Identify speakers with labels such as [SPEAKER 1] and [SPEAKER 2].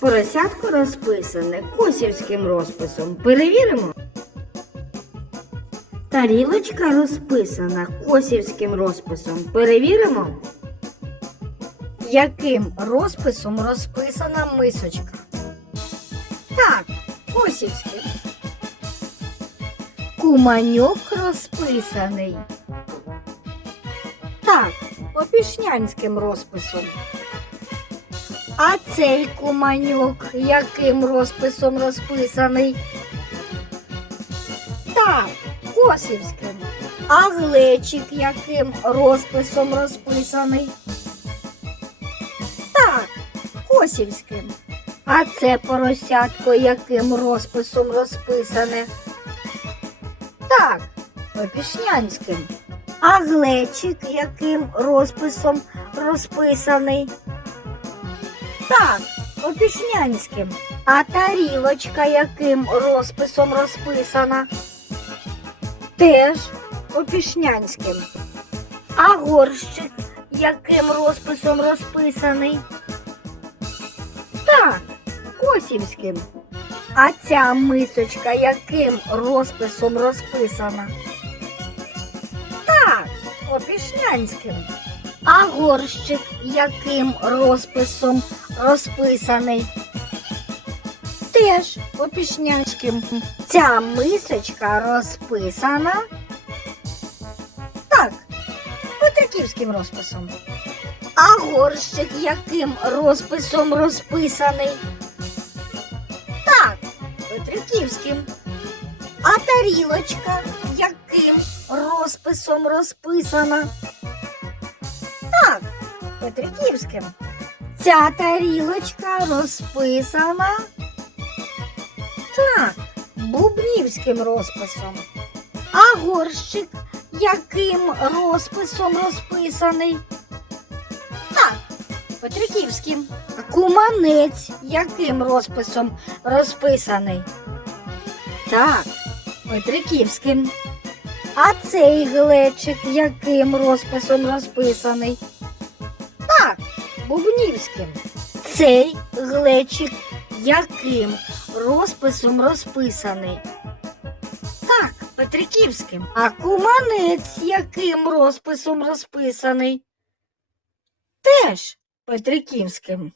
[SPEAKER 1] Поросятко розписане косівським розписом. Перевіримо. Тарілочка розписана косівським розписом. Перевіримо. Яким розписом розписана мисочка? Так, косівським. Куманьок розписаний. Так, опішнянським розписом. А цей куманьок яким розписом розписаний? Так, косівським. А глечик яким розписом розписаний? Так, косівським. А це поросятко яким розписом розписане? Так, опішнянським. А глечик яким розписом розписаний? Так, опішнянським. А тарілочка яким розписом розписана? Теж опішнянським. А горщик яким розписом розписаний? Так, косівським. А ця мисочка яким розписом розписана? Так, опішнянським. А горщик яким розписом розписаний? Теж опішнянським. Ця мисочка розписана. Так, петриківським розписом. А горщик яким розписом розписаний? Так, Петриківським. А тарілочка яким розписом розписана? Петриківським. Ця тарілочка розписана. Так, Бубнівським розписом. А горщик яким розписом розписаний? Так, Петриківським. А куманець яким розписом розписаний? Так, Петриківським. А цей глечик яким розписом розписаний? Бубнівським. Цей глечик яким розписом розписаний? Так, Петриківським. А куманець яким розписом розписаний? Теж Петриківським.